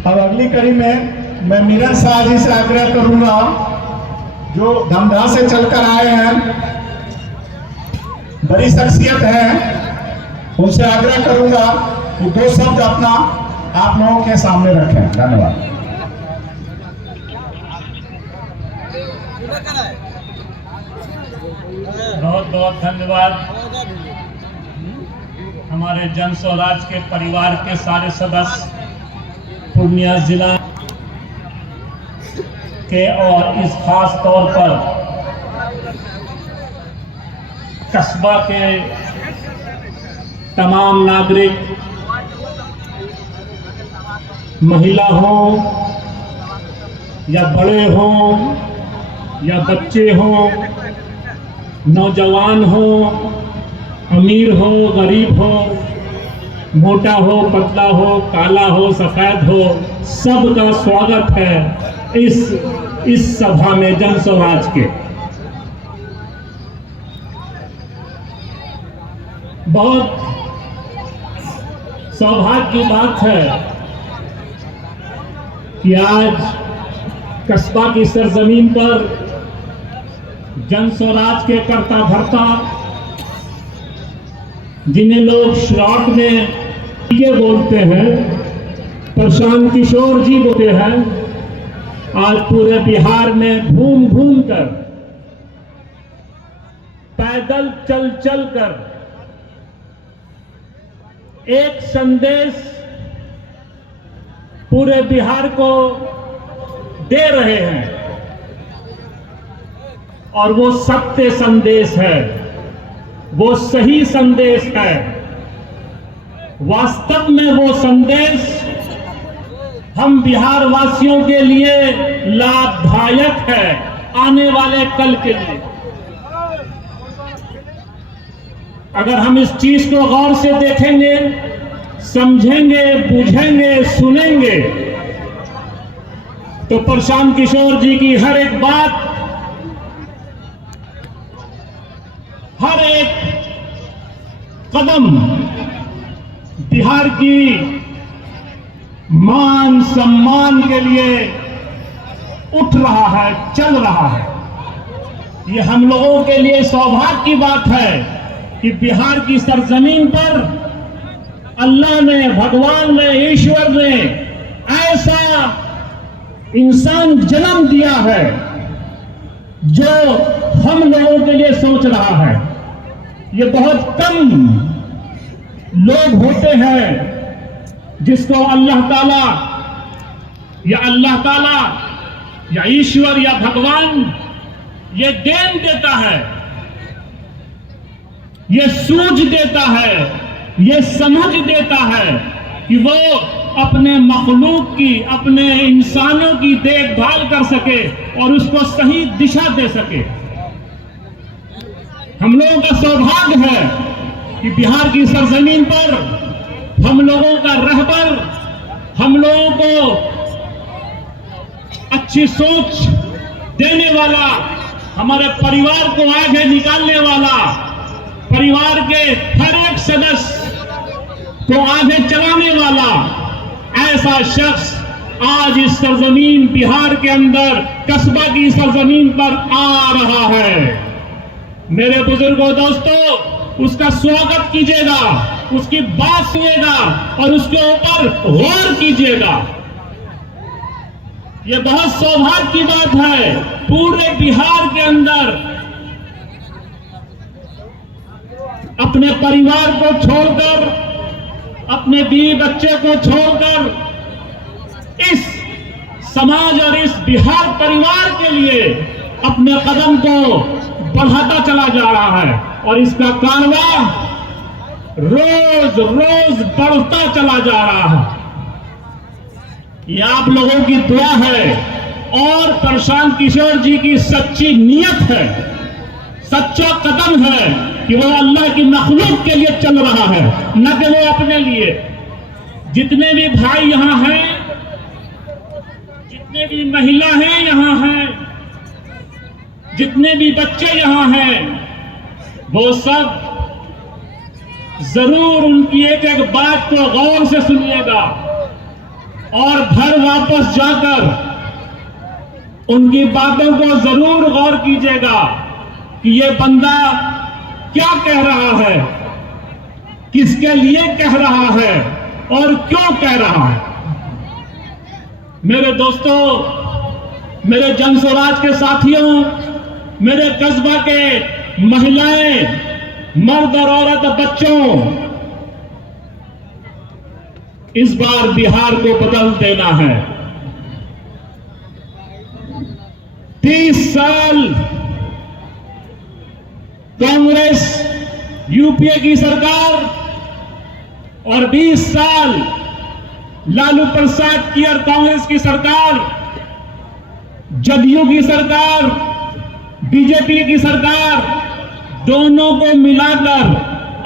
अब अगली कड़ी में मैं मीरा शाह जी से आग्रह करूंगा, जो धमधा से चलकर आए हैं, बड़ी शख्सियत है, उनसे आग्रह करूंगा कि 2 शब्द अपना आप लोगों के सामने रखें। धन्यवाद। बहुत बहुत धन्यवाद। हमारे जन स्वराज के परिवार के सारे सदस्य, पूर्णिया जिला के और इस खास तौर पर कस्बा के तमाम नागरिक, महिला हो या बड़े हो या बच्चे हो, नौजवान हो, अमीर हो, गरीब हो, मोटा हो, पतला हो, काला हो, सफेद हो, सबका स्वागत है इस सभा में जन स्वराज के। बहुत सौभाग्य की बात है कि आज कस्बा की सरजमीन पर जन स्वराज के कर्ता धर्ता, जिन्हें लोग शॉर्ट में ये बोलते हैं, प्रशांत किशोर जी बोलते हैं, आज पूरे बिहार में घूम घूम कर, पैदल चल चल कर एक संदेश पूरे बिहार को दे रहे हैं, और वो सत्य संदेश है, वो सही संदेश है। वास्तव में वो संदेश हम बिहार वासियों के लिए लाभदायक है, आने वाले कल के लिए। अगर हम इस चीज को गौर से देखेंगे, समझेंगे, बूझेंगे, सुनेंगे, तो प्रशांत किशोर जी की हर एक बात, हर एक कदम बिहार की मान सम्मान के लिए उठ रहा है, चल रहा है। ये हम लोगों के लिए सौभाग्य की बात है कि बिहार की सरजमीन पर अल्लाह ने, भगवान ने, ईश्वर ने ऐसा इंसान जन्म दिया है जो हम लोगों के लिए सोच रहा है। ये बहुत कम लोग होते हैं जिसको अल्लाह ताला या ईश्वर या भगवान ये देन देता है, ये सूझ देता है, ये समझ देता है कि वो अपने मखलूक की, अपने इंसानों की देखभाल कर सके और उसको सही दिशा दे सके। हम लोगों का सौभाग्य है कि बिहार की सरजमीन पर हम लोगों का रहबर, हम लोगों को अच्छी सोच देने वाला, हमारे परिवार को आगे निकालने वाला, परिवार के हर एक सदस्य को आगे चलाने वाला ऐसा शख्स आज इस सरजमीन बिहार के अंदर, कस्बा की सरजमीन पर आ रहा है। मेरे बुजुर्गों, दोस्तों, उसका स्वागत कीजिएगा, उसकी बात सुनिएगा और उसके ऊपर गौर कीजिएगा। यह बहुत सौभाग्य की बात है पूरे बिहार के अंदर अपने परिवार को छोड़कर, अपने बीवी बच्चे को छोड़कर इस समाज और इस बिहार परिवार के लिए अपने कदम को बढ़ाता चला जा रहा है, और इसका कारवां रोज रोज बढ़ता चला जा रहा है। ये आप लोगों की दुआ है और प्रशांत किशोर जी की सच्ची नियत है, सच्चा कदम है कि वो अल्लाह की मखलूक के लिए चल रहा है, न कि वो अपने लिए। जितने भी भाई यहां हैं, जितने भी महिला हैं यहां हैं, जितने भी बच्चे यहां हैं, वो सब जरूर उनकी एक एक बात को गौर से सुनिएगा। और घर वापस जाकर उनकी बातों को जरूर गौर कीजिएगा कि ये बंदा क्या कह रहा है, किसके लिए कह रहा है और क्यों कह रहा है। मेरे दोस्तों, मेरे जन स्वराज के साथियों, मेरे कस्बा के महिलाएं, मर्द और औरत, बच्चों, इस बार बिहार को बदल देना है। 30 साल कांग्रेस यूपीए की सरकार और 20 साल लालू प्रसाद की और कांग्रेस की सरकार, जदयू की सरकार, बीजेपी की सरकार, दोनों को मिलाकर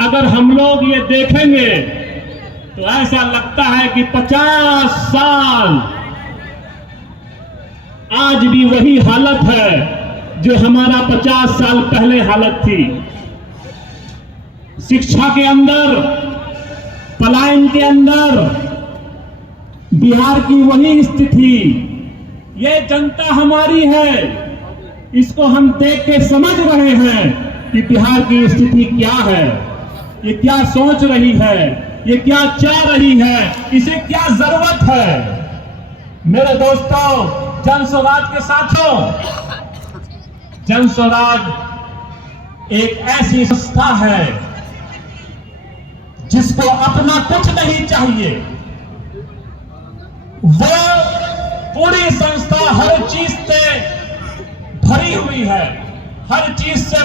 अगर हम लोग ये देखेंगे तो ऐसा लगता है कि 50 साल आज भी वही हालत है जो हमारा 50 साल पहले हालत थी। शिक्षा के अंदर, पलायन के अंदर बिहार की वही स्थिति। ये जनता हमारी है, इसको हम देख के समझ रहे हैं कि बिहार की स्थिति क्या है, ये क्या सोच रही है, ये क्या चाह रही है, इसे क्या जरूरत है। मेरे दोस्तों, जन स्वराज के साथियों, जन स्वराज एक ऐसी संस्था है जिसको अपना कुछ नहीं चाहिए। वो पूरी संस्था हर चीज से भरी हुई है, हर चीज से